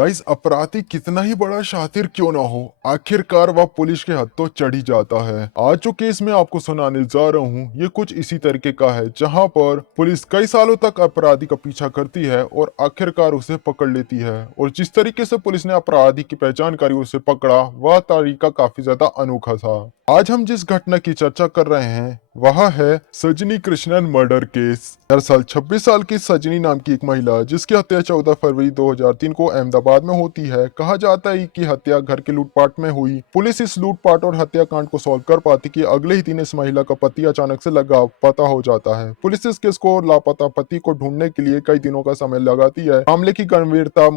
Guys, अपराधी कितना ही बड़ा शातिर क्यों ना हो, आखिरकार वह पुलिस के हाथ तो चढ़ ही जाता है। आज जो केस मैं आपको सुनाने जा रहा हूँ ये कुछ इसी तरीके का है, जहाँ पर पुलिस कई सालों तक अपराधी का पीछा करती है और आखिरकार उसे पकड़ लेती है। और जिस तरीके से पुलिस ने अपराधी की पहचान करी, उसे पकड़ा, वह तरीका काफी ज्यादा अनोखा था। आज हम जिस घटना की चर्चा कर रहे हैं वह है सजनी कृष्णन मर्डर केस। दरअसल 26 साल की सजनी नाम की एक महिला, जिसकी हत्या 14 फरवरी 2003 को अहमदाबाद में होती है। कहा जाता है कि हत्या घर के लूटपाट में हुई। पुलिस इस लूटपाट और हत्याकांड को सॉल्व कर पाती कि अगले ही दिन इस महिला का पति अचानक से लापता हो जाता है। पुलिस इस केस को लापता पति को ढूंढने के लिए कई दिनों का समय लगाती है। मामले की गंभीरता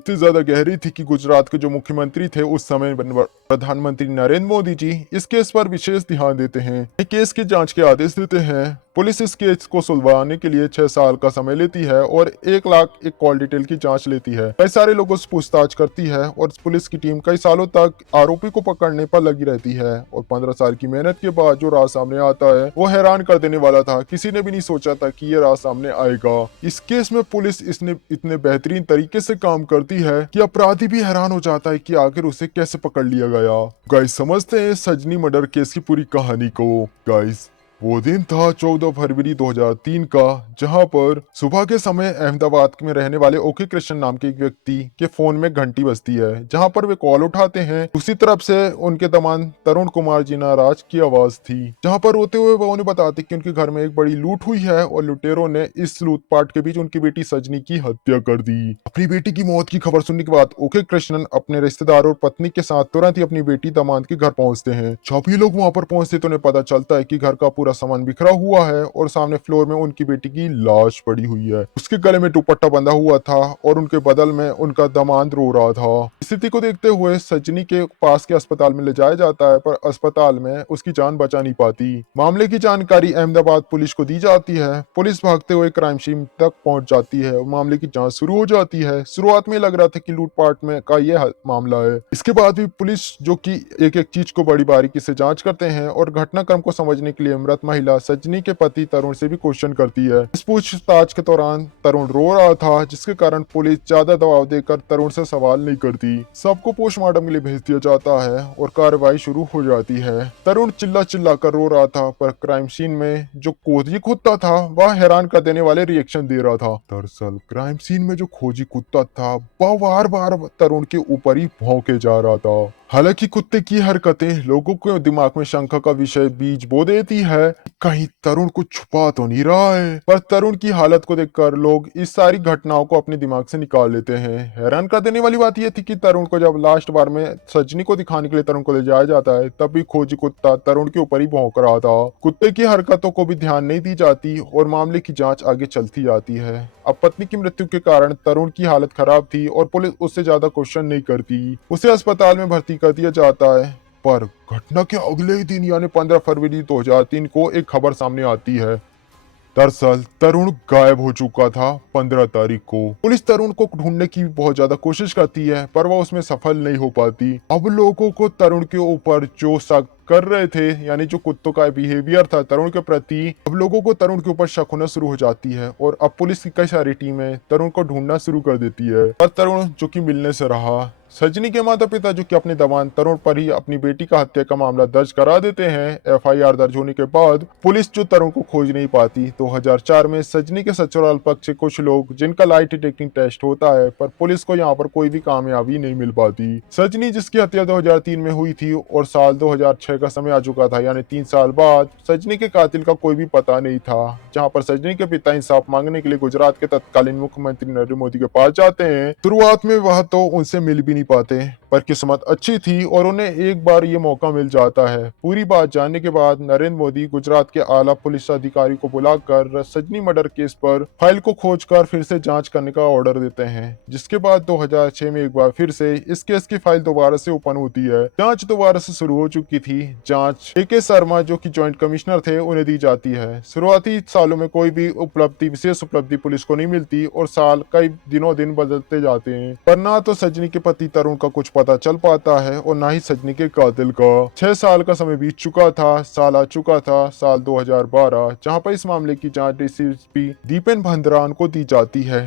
इतनी ज्यादा गहरी थी कि गुजरात के जो मुख्यमंत्री थे उस समय, प्रधानमंत्री नरेंद्र मोदी जी, इस केस पर विशेष ध्यान देते हैं। केस की जांच के आदेश देते हैं। पुलिस इस केस को सुलझाने के लिए 6 साल का समय लेती है और 1 लाख एक कॉल डिटेल की जांच लेती है। कई सारे लोगों से पूछताछ करती है और पुलिस की टीम कई सालों तक आरोपी को पकड़ने पर लगी रहती है। और 15 साल की मेहनत के बाद जो राज सामने आता है वो हैरान कर देने वाला था। किसी ने भी नहीं सोचा था कि ये राज सामने आएगा। इस केस में पुलिस इसने इतने बेहतरीन तरीके से काम करती है कि अपराधी भी हैरान हो जाता है कि आखिर उसे कैसे पकड़ लिया गया। गाइस, समझते हैं सजनी मर्डर केस की पूरी कहानी को। गाइस, वो दिन था 14 फरवरी 2003 का, जहां पर सुबह के समय अहमदाबाद में रहने वाले ओके कृष्ण नाम के एक व्यक्ति के फोन में घंटी बजती है, जहां पर वे कॉल उठाते हैं। दूसरी तरफ से उनके दामाद तरुण कुमार जी नाराज की आवाज थी, जहां पर रोते हुए वो उन्हें बताते कि उनके घर में एक बड़ी लूट हुई है और लुटेरों ने इस लूटपाट के बीच उनकी बेटी सजनी की हत्या कर दी। अपनी बेटी की मौत की खबर सुनने के बाद ओके कृष्णन अपने रिश्तेदार और पत्नी के साथ तुरंत ही अपनी बेटी दामाद के घर पहुंचते हैं। जब ये लोग वहां पर पहुंचते तो उन्हें पता चलता है कि घर का पूरा सामान बिखरा हुआ है और सामने फ्लोर में उनकी बेटी की लाश पड़ी हुई है। उसके गले में दुपट्टा बंधा हुआ था और उनके बदल में उनका दामाद रो रहा था। स्थिति को देखते हुए सजनी के पास के अस्पताल में ले जाया जाता है, पर अस्पताल में उसकी जान बचा नहीं पाती। मामले की जानकारी अहमदाबाद पुलिस को दी जाती है। पुलिस भागते हुए क्राइम सीन तक पहुंच जाती है और मामले की जांच शुरू हो जाती है। शुरुआत में लग रहा था कि लूटपाट में का ये मामला है। इसके बाद भी पुलिस जो कि एक एक चीज को बड़ी बारीकी से जांच करते हैं और घटनाक्रम को समझने के लिए मृत महिला सजनी के पति तरुण से भी क्वेश्चन करती है। इस पूछताछ के दौरान तरुण रो रहा था, जिसके कारण पुलिस ज्यादा दबाव देकर तरुण से सवाल नहीं करती। सबको पोस्टमार्टम के लिए भेज दिया जाता है और कार्रवाई शुरू हो जाती है। तरुण चिल्ला चिल्ला कर रो रहा था, पर क्राइम सीन में जो खोजी कुत्ता था वह हैरान कर देने वाले रिएक्शन दे रहा था। दरअसल क्राइम सीन में जो खोजी कुत्ता था वह बार बार तरुण के ऊपर ही भौंके जा रहा था। हालांकि कुत्ते की हरकतें लोगों के दिमाग में शंका का विषय बीज बो देती है, कहीं तरुण कुछ छुपा तो नहीं रहा है। पर तरुण की हालत को देखकर लोग इस सारी घटनाओं को अपने दिमाग से निकाल लेते हैं। हैरान कर देने वाली बात यह थी कि तरुण को जब लास्ट बार में सजनी को दिखाने के लिए तरुण को ले जाया जाता है, तब भी खोजी कुत्ता तरुण के ऊपर ही भौंक रहा था। कुत्ते की हरकतों को भी ध्यान नहीं दी जाती और मामले की जांच आगे चलती जाती है। अब पत्नी की मृत्यु के कारण तरुण की हालत खराब थी और पुलिस उससे ज्यादा क्वेश्चन नहीं करती। उसे अस्पताल में भर्ती कर दिया जाता है। पर घटना के अगले ही दिन यानी 15 फरवरी 2003 को एक खबर सामने आती है। दरअसल तरुण गायब हो चुका था। 15 तारीख को पुलिस तरुण को ढूंढने की बहुत ज्यादा कोशिश करती है, पर वह उसमें सफल नहीं हो पाती। अब लोगों को तरुण के ऊपर जो शक कर रहे थे, यानी जो कुत्तों का बिहेवियर था तरुण के प्रति, अब लोगों को तरुण के ऊपर शक होना शुरू हो जाती है और अब पुलिस की कई सारी टीमें तरुण को ढूंढना शुरू कर देती है। पर तरुण जो कि मिलने से रहा। सजनी के माता पिता जो कि अपने दामाद तरुण पर ही अपनी बेटी का हत्या का मामला दर्ज करा देते हैं। एफआईआर दर्ज होने के बाद पुलिस जो तरुण को खोज नहीं पाती। 2004 में सजनी के ससुराल पक्ष से कुछ लोग, जिनका लाई डिटेक्टिंग टेस्ट होता है, पर पुलिस को यहाँ पर कोई भी कामयाबी नहीं मिल पाती। सजनी जिसकी हत्या 2003 में हुई थी और साल 2006 का समय आ चुका था, यानी 3 साल बाद सजनी के कातिल का कोई भी पता नहीं था। जहाँ पर सजनी के पिता इंसाफ मांगने के लिए गुजरात के तत्कालीन मुख्यमंत्री नरेंद्र मोदी के पास जाते हैं। शुरुआत में वह तो उनसे मिल भी नहीं पाते, पर किस्मत अच्छी थी और उन्हें एक बार ये मौका मिल जाता है। पूरी बात जानने के बाद नरेंद्र मोदी गुजरात के आला पुलिस अधिकारी को बुलाकर सजनी मर्डर केस पर फाइल को खोजकर फिर से जांच करने का ऑर्डर देते हैं, जिसके बाद 2006 में एक बार फिर से इस केस की फाइल दोबारा से ओपन होती है। जांच दोबारा से शुरू हो चुकी थी। जांच ए.के. शर्मा जो कि जॉइंट कमिश्नर थे उन्हें दी जाती है। शुरुआती सालों में कोई भी विशेष उपलब्धि पुलिस को नहीं मिलती और साल कई दिनों दिन बदलते जाते हैं, पर ना तो सजनी के पति तरुण का कुछ पता चल पाता है और ना ही सजनी के कातिल का। 6 साल का समय बीत चुका था, साल आ चुका था, साल 2012, जहां पर इस मामले की जांच डीसीपी दीपेन भंद्रान को दी जाती है।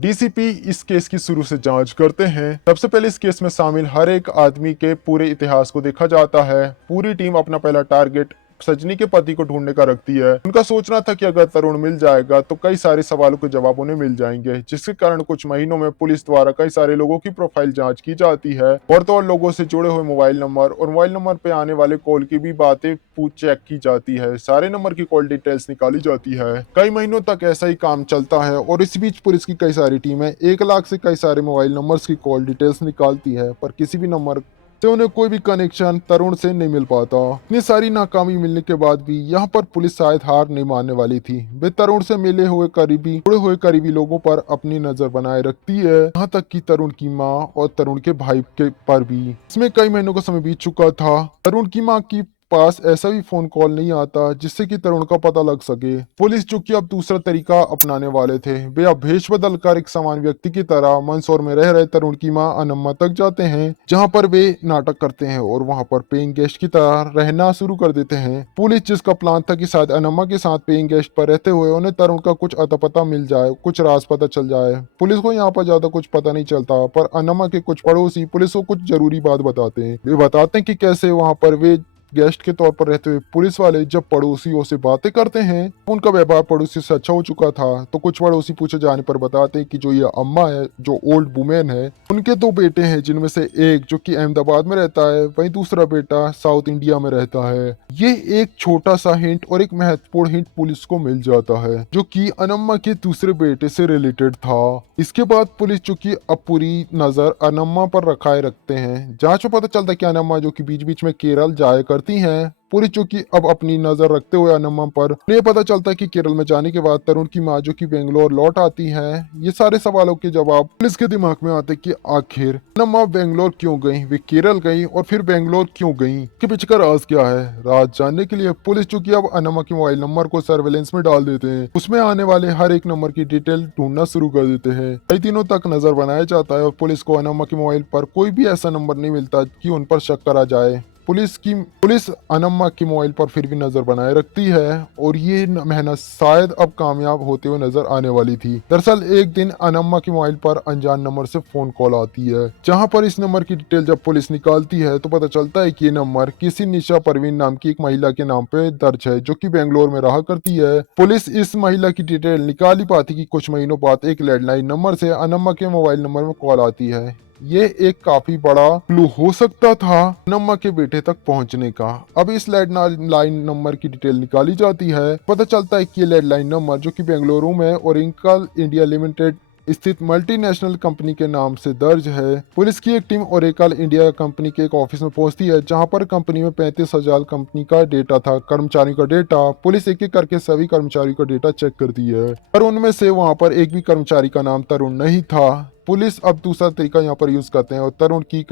डीसीपी इस केस की शुरू से जांच करते हैं। सबसे पहले इस केस में शामिल हर एक आदमी के पूरे इतिहास को देखा जाता है। पूरी टीम अपना पहला टारगेट सजनी के पति को ढूंढने का रखती है। उनका सोचना था कि अगर तरुण मिल जाएगा तो कई सारे सवालों के जवाब उन्हें मिल जाएंगे, जिसके कारण कुछ महीनों में पुलिस द्वारा कई सारे लोगों की प्रोफाइल जांच की जाती है और तो और लोगों से जुड़े हुए मोबाइल नंबर और मोबाइल नंबर पे आने वाले कॉल की भी बातें चेक की जाती है। सारे नंबर की कॉल डिटेल्स निकाली जाती है। कई महीनों तक ऐसा ही काम चलता है और इस बीच पुलिस की कई सारी टीमें 1 लाख से कई सारे मोबाइल नंबर्स की कॉल डिटेल्स निकालती है, पर किसी भी नंबर से उन्हें कोई भी कनेक्शन तरुण से नहीं मिल पाता। इतनी सारी नाकामी मिलने के बाद भी यहाँ पर पुलिस शायद हार नहीं मानने वाली थी। वे तरुण से जुड़े हुए करीबी लोगों पर अपनी नजर बनाए रखती है, यहाँ तक कि तरुण की माँ और तरुण के भाई के पर भी। इसमें कई महीनों का समय बीत चुका था। तरुण की माँ की पास ऐसा भी फोन कॉल नहीं आता जिससे कि तरुण का पता लग सके। पुलिस चूंकि अब दूसरा तरीका अपनाने वाले थे, वे अब भेष बदल कर एक सामान्य व्यक्ति की तरह मंदसौर में रह रहे तरुण की मां अनम्मा तक जाते हैं, जहां पर वे नाटक करते हैं और वहां पर पेइंग गेस्ट की तरह रहना शुरू कर देते हैं। पुलिस जिसका प्लान था कि शायद अनम्मा के साथ पेइंग गेस्ट पर रहते हुए उन्हें तरुण का कुछ अता पता मिल जाए, कुछ राज पता चल जाए। पुलिस को यहाँ पर ज्यादा कुछ पता नहीं चलता, पर अनम्मा के कुछ पड़ोसी पुलिस को कुछ जरूरी बात बताते हैं। वे बताते हैं कि कैसे वहां पर वे गेस्ट के तौर पर रहते हुए पुलिस वाले जब पड़ोसियों से बातें करते हैं, उनका व्यवहार पड़ोसी से अच्छा हो चुका था। तो कुछ पड़ोसी पूछे जाने पर बताते हैं कि जो ये अम्मा है, जो ओल्ड वुमेन है, उनके 2 बेटे हैं, जिनमें से एक जो कि अहमदाबाद में रहता है, वहीं दूसरा बेटा साउथ इंडिया में रहता है। ये एक छोटा सा हिंट और एक महत्वपूर्ण हिंट पुलिस को मिल जाता है, जो कि अनम्मा के दूसरे बेटे से रिलेटेड था। इसके बाद पुलिस चूंकि अब पूरी नजर अनम्मा पर रखाए रखते हैं। जांच में पता चलता है कि अनम्मा जो कि बीच बीच में केरल जाया करती हैं, पुलिस चूंकि अब अपनी नजर रखते हुए अनम्मा पर, उन्हें पता चलता है कि केरल में जाने के बाद तरुण की माँ जो कि बेंगलोर लौट आती है। ये सारे सवालों के जवाब पुलिस के दिमाग में आते कि आखिर अनम्मा बेंगलोर क्यों गई, वे केरल गई और फिर बेंगलोर क्यों गई, इसके पीछे का राज क्या है। राज जानने के लिए पुलिस चूंकि अब अनम्मा के मोबाइल नंबर को सर्वेलेंस में डाल देते हैं, उसमें आने वाले हर एक नंबर की डिटेल ढूंढना शुरू कर देते हैं। कई दिनों तक नजर बनाया जाता है और पुलिस को अनम्मा के मोबाइल पर कोई भी ऐसा नंबर नहीं मिलता कि उन पर शक करा जाए। पुलिस अनम्मा के मोबाइल पर फिर भी नजर बनाए रखती है और ये मेहनत शायद अब कामयाब होते हुए नजर आने वाली थी। दरअसल एक दिन अनम्मा के मोबाइल पर अनजान नंबर से फोन कॉल आती है, जहां पर इस नंबर की डिटेल जब पुलिस निकालती है तो पता चलता है कि ये नंबर किसी निशा परवीन नाम की एक महिला के नाम पे दर्ज है, जो कि बेंगलोर में रहा करती है। पुलिस इस महिला की डिटेल निकाल ही पाती कि कुछ महीनों बाद एक लैंडलाइन नंबर से अनम्मा के मोबाइल नंबर में कॉल आती है। ये एक काफी बड़ा क्लू हो सकता था अनम्मा के बेटे तक पहुंचने का। अब इस लैंडलाइन नंबर की डिटेल निकाली जाती है, पता चलता है कि ये लैंडलाइन नंबर जो कि बेंगलुरु में ओरेकल इंडिया लिमिटेड स्थित मल्टीनेशनल कंपनी के नाम से दर्ज है। पुलिस की एक टीम ओरेकल इंडिया कंपनी के एक ऑफिस में पहुंचती है, जहां पर कंपनी में 35,000 कंपनी का डेटा था, कर्मचारियों का डेटा। पुलिस एक एक करके सभी कर्मचारियों का डेटा चेक करती है, पर उनमें से वहां पर एक भी कर्मचारी का नाम तरुण नहीं था। पुलिस अब दूसरा तरीका यहाँ पर यूज करते हैं और तरुण की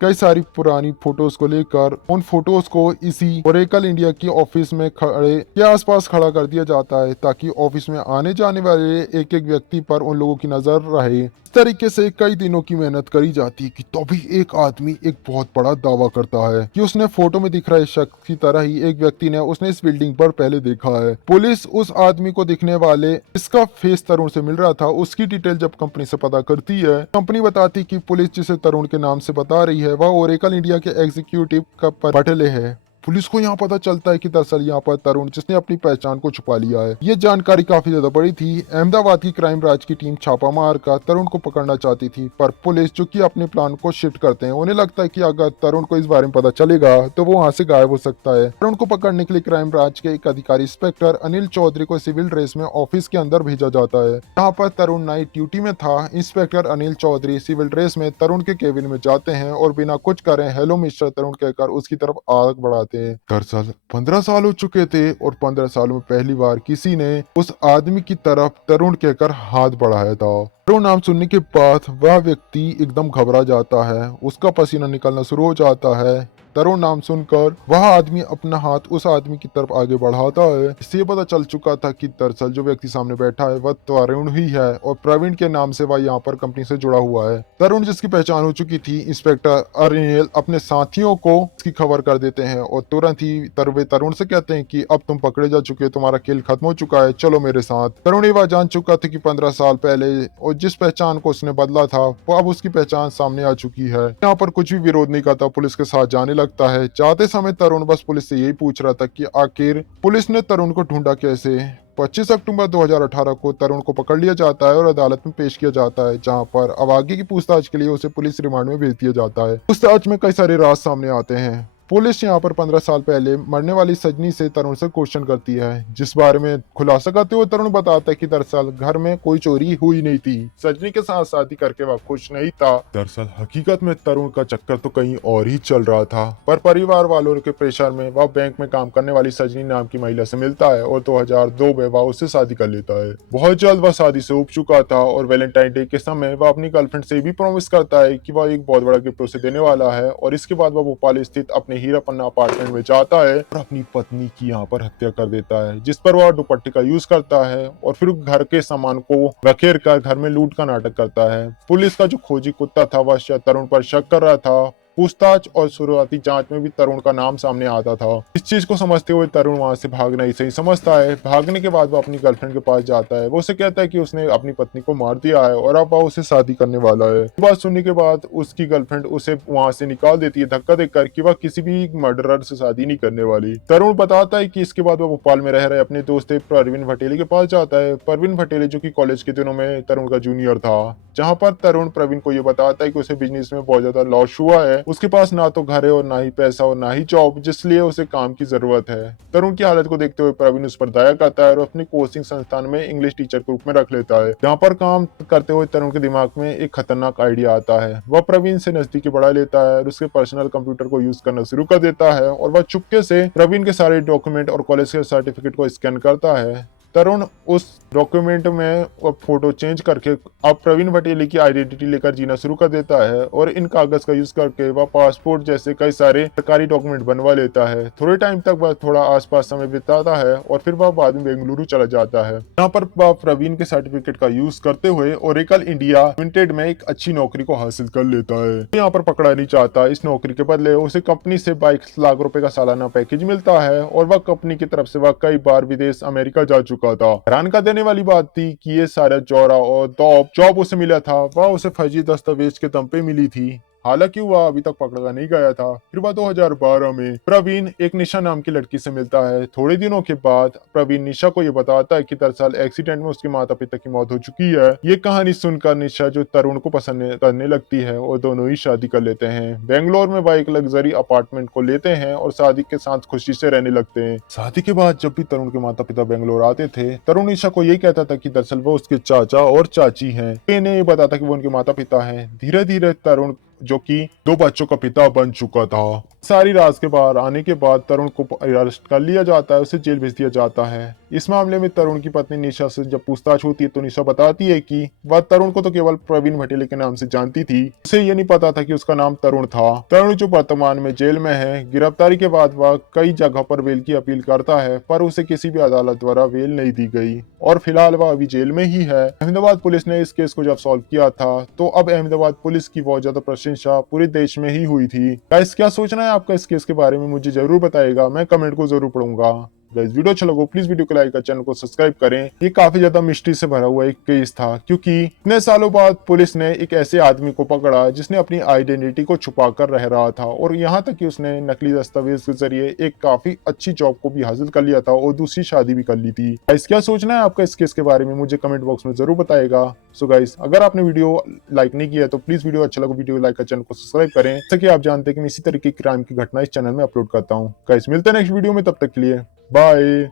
कई सारी पुरानी फोटोज को लेकर उन फोटोज को इसी ओरेकल इंडिया की ऑफिस में खड़े के आसपास खड़ा कर दिया जाता है, ताकि ऑफिस में आने जाने वाले एक एक व्यक्ति पर उन लोगों की नजर रहे। इस तरीके से कई दिनों की मेहनत करी जाती है कि तभी एक आदमी एक बहुत बड़ा दावा करता है कि उसने फोटो में दिख रहे शख्स की तरह ही एक व्यक्ति ने उसने इस बिल्डिंग पर पहले देखा है। पुलिस उस आदमी को दिखने वाले इसका फेस तरुण से मिल रहा था, उसकी डिटेल जब कंपनी से पता करती है, कंपनी बताती कि पुलिस जिसे तरुण के नाम से बता रही है वह ओरेकल इंडिया के एग्जीक्यूटिव का पटेले है। पुलिस को यहाँ पता चलता है कि दरअसल यहाँ पर तरुण जिसने अपनी पहचान को छुपा लिया है। ये जानकारी काफी ज्यादा बड़ी थी। अहमदाबाद की क्राइम ब्रांच की टीम छापा मार कर तरुण को पकड़ना चाहती थी, पर पुलिस जो कि अपने प्लान को शिफ्ट करते हैं। उन्हें लगता है कि अगर तरुण को इस बारे में पता चलेगा तो वो वहाँ से गायब हो सकता है। तरुण को पकड़ने के लिए क्राइम ब्रांच के एक अधिकारी इंस्पेक्टर अनिल चौधरी को सिविल ड्रेस में ऑफिस के अंदर भेजा जाता है, जहाँ पर तरुण नाइट ड्यूटी में था। Inspector Anil Chaudhary civil dress में तरुण के केबिन में जाते हैं और बिना कुछ करे हेलो मिस्टर तरुण कहकर उसकी तरफ आग बढ़ाते हैं। दरअसल 15 साल हो चुके थे और 15 सालों में पहली बार किसी ने उस आदमी की तरफ तरुण कहकर हाथ बढ़ाया था। तरुण नाम सुनने के बाद वह व्यक्ति एकदम घबरा जाता है, उसका पसीना निकलना शुरू हो जाता है। तरुण नाम सुनकर वह आदमी अपना हाथ उस आदमी की तरफ आगे बढ़ाता है। इससे पता चल चुका था कि दरअसल जो व्यक्ति सामने बैठा है वह तरुण ही है और प्रवीण के नाम से वह यहाँ पर कंपनी से जुड़ा हुआ है। तरुण जिसकी पहचान हो चुकी थी, इंस्पेक्टर अरियल अपने साथियों को इसकी खबर कर देते हैं और तुरंत ही तरुण से कहते हैं कि अब तुम पकड़े जा चुके हो, तुम्हारा खेल खत्म हो चुका है, चलो मेरे साथ। तरुण ये बात जान चुका था कि 15 साल पहले और जिस पहचान को उसने बदला था वो अब उसकी पहचान सामने आ चुकी है। यहाँ पर कुछ भी विरोध नहीं करता, पुलिस के साथ जाने लगता है। जाते समय तरुण बस पुलिस से यही पूछ रहा था कि आखिर पुलिस ने तरुण को ढूंढा कैसे। 25 अक्टूबर 2018 को तरुण को पकड़ लिया जाता है और अदालत में पेश किया जाता है, जहां पर अब आगे की पूछताछ के लिए उसे पुलिस रिमांड में भेज दिया जाता है। पूछताछ में कई सारे राज सामने आते हैं। पुलिस यहाँ पर 15 साल पहले मरने वाली सजनी से तरुण से क्वेश्चन करती है, जिस बारे में खुलासा करते हुए तरुण बताता है कि दरअसल घर में कोई चोरी हुई नहीं थी, सजनी के साथ शादी करके वह खुश नहीं था। दरअसल हकीकत में तरुण का चक्कर तो कहीं और ही चल रहा था, पर परिवार वालों के प्रेशर में वह बैंक में काम करने वाली सजनी नाम की महिला से मिलता है और 2002 में वह उससे शादी कर लेता है। बहुत जल्द वह शादी से उब चुका था और वैलेंटाइन डे के समय वह अपनी गर्लफ्रेंड से भी प्रॉमिस करता है कि वह एक बहुत बड़ा गिफ्ट उसे देने वाला है और इसके बाद वह भोपाल स्थित अपने हीरा पन्ना अपार्टमेंट में जाता है और अपनी पत्नी की यहाँ पर हत्या कर देता है, जिस पर वह दुपट्टे का यूज करता है और फिर घर के सामान को रखेर कर घर में लूट का नाटक करता है। पुलिस का जो खोजी कुत्ता था वह शायद तरुण पर शक कर रहा था। पूछताछ और शुरुआती जांच में भी तरुण का नाम सामने आता था। इस चीज को समझते हुए तरुण वहां से भागना ही सही समझता है। भागने के बाद वो अपनी गर्लफ्रेंड के पास जाता है। वो उसे कहता है कि उसने अपनी पत्नी को मार दिया है और अब वह उसे शादी करने वाला है। बात सुनने के बाद उसकी गर्लफ्रेंड उसे वहां से निकाल देती है धक्का देकर कि वह किसी भी मर्डरर से शादी नहीं करने वाली। तरुण बताता है कि इसके बाद वह भोपाल में रह रहे अपने दोस्त प्रवीण भटेले के पास जाता है। प्रवीण भटेले जो कि कॉलेज के दिनों में तरुण का जूनियर था, जहाँ पर तरुण प्रवीण को ये बताता है कि उसे बिजनेस में बहुत ज्यादा लॉस हुआ है। उसके पास ना तो घर है और ना ही पैसा और ना ही जॉब, जिसलिए उसे काम की जरूरत है। तरुण की हालत को देखते हुए प्रवीण उस पर दया करता है और अपनी कोचिंग संस्थान में इंग्लिश टीचर के रूप में रख लेता है। यहाँ पर काम करते हुए तरुण के दिमाग में एक खतरनाक आइडिया आता है। वह प्रवीण से नजदीकी बढ़ा लेता है और उसके पर्सनल कंप्यूटर को यूज करना शुरू कर देता है और वह चुपके से प्रवीण के सारे डॉक्यूमेंट और कॉलेज के सर्टिफिकेट को स्कैन करता है। तरुण उस डॉक्यूमेंट में फोटो चेंज करके अब प्रवीण भटेले की आइडेंटिटी लेकर जीना शुरू कर देता है और इन कागज का यूज करके वह पासपोर्ट जैसे कई सारे सरकारी डॉक्यूमेंट बनवा लेता है। थोड़े टाइम तक वह थोड़ा आसपास समय बिताता है और फिर वह बाद में बेंगलुरु चला जाता है। यहाँ पर वह प्रवीण के सर्टिफिकेट का यूज करते हुए ओरेकल इंडिया लिमिटेड में एक अच्छी नौकरी को हासिल कर लेता है। यहाँ पर पकड़ा नहीं चाहता। इस नौकरी के बदले उसे कंपनी से 22 लाख रुपए का सालाना पैकेज मिलता है और वह कंपनी की तरफ से वह कई बार विदेश अमेरिका जा चुका था। हैरान कर देने वाली बात थी कि ये सारा चौरा और जॉब उसे मिला था वह उसे फर्जी दस्तावेज के दम पे मिली थी। हालांकि वह अभी तक पकड़ा नहीं गया था। फिर वह 2012 में प्रवीण एक निशा नाम की लड़की से मिलता है। थोड़े दिनों के बाद प्रवीण निशा को यह बताता है कि दरअसल एक्सीडेंट में उसके माता पिता की मौत हो चुकी है। ये कहानी सुनकर निशा जो तरुण को पसंद करने लगती है और दोनों ही शादी कर लेते हैं। बेंगलोर में वह एक लग्जरी अपार्टमेंट को लेते हैं और शादी के साथ खुशी से रहने लगते हैं। शादी के बाद जब भी तरुण के माता पिता बेंगलोर आते थे, तरुण निशा को यही कहता था कि दरअसल वो उसके चाचा और चाची हैं। इन्हें ये बताता कि वो उनके माता पिता हैं। धीरे धीरे तरुण जो कि 2 बच्चों का पिता बन चुका था। सारी राज के बाहर आने के बाद तरुण को अरेस्ट कर लिया जाता है, उसे जेल भेज दिया जाता है। इस मामले में तरुण की पत्नी निशा से जब पूछताछ होती है तो निशा बताती है कि वह तरुण को तो केवल प्रवीण भटेले के नाम से जानती थी, उसे ये नहीं पता था कि उसका नाम तरुण था। तरुण जो वर्तमान में जेल में है, गिरफ्तारी के बाद वह कई जगह पर बेल की अपील करता है, पर उसे किसी भी अदालत द्वारा बेल नहीं दी गई और फिलहाल वह अभी जेल में ही है। अहमदाबाद पुलिस ने इस केस को जब सॉल्व किया था तो अब अहमदाबाद पुलिस की बहुत ज्यादा प्रशंसा पूरे देश में ही हुई थी। गाइस, क्या सोचना है आपका इस केस के बारे में मुझे जरूर बताइएगा, मैं कमेंट को जरूर पढ़ूंगा। गाइस, वीडियो अच्छा लगा प्लीज वीडियो को लाइक कर चैनल को सब्सक्राइब करें। ये काफी ज्यादा मिस्ट्री से भरा हुआ एक केस था, क्योंकि इतने सालों बाद पुलिस ने एक ऐसे आदमी को पकड़ा जिसने अपनी आइडेंटिटी को छुपा कर रह रहा था और यहाँ तक कि उसने नकली दस्तावेज के जरिए एक काफी अच्छी जॉब को भी हासिल कर लिया था और दूसरी शादी भी कर ली थी। गाइस, क्या सोचना है आपका इस केस के बारे में मुझे कमेंट बॉक्स में जरूर बताएगा। सो गाइस, अगर आपने वीडियो लाइक नहीं किया तो प्लीज वीडियो अच्छा लगा वीडियो लाइक कर चैनल को सब्सक्राइब करें, जैसे कि आप जानते हैं कि मैं इसी तरीके की क्राइम की घटना इस चैनल में अपलोड करता हूँ। गाइस, मिलते हैं नेक्स्ट वीडियो में, तब तक के लिए बाय।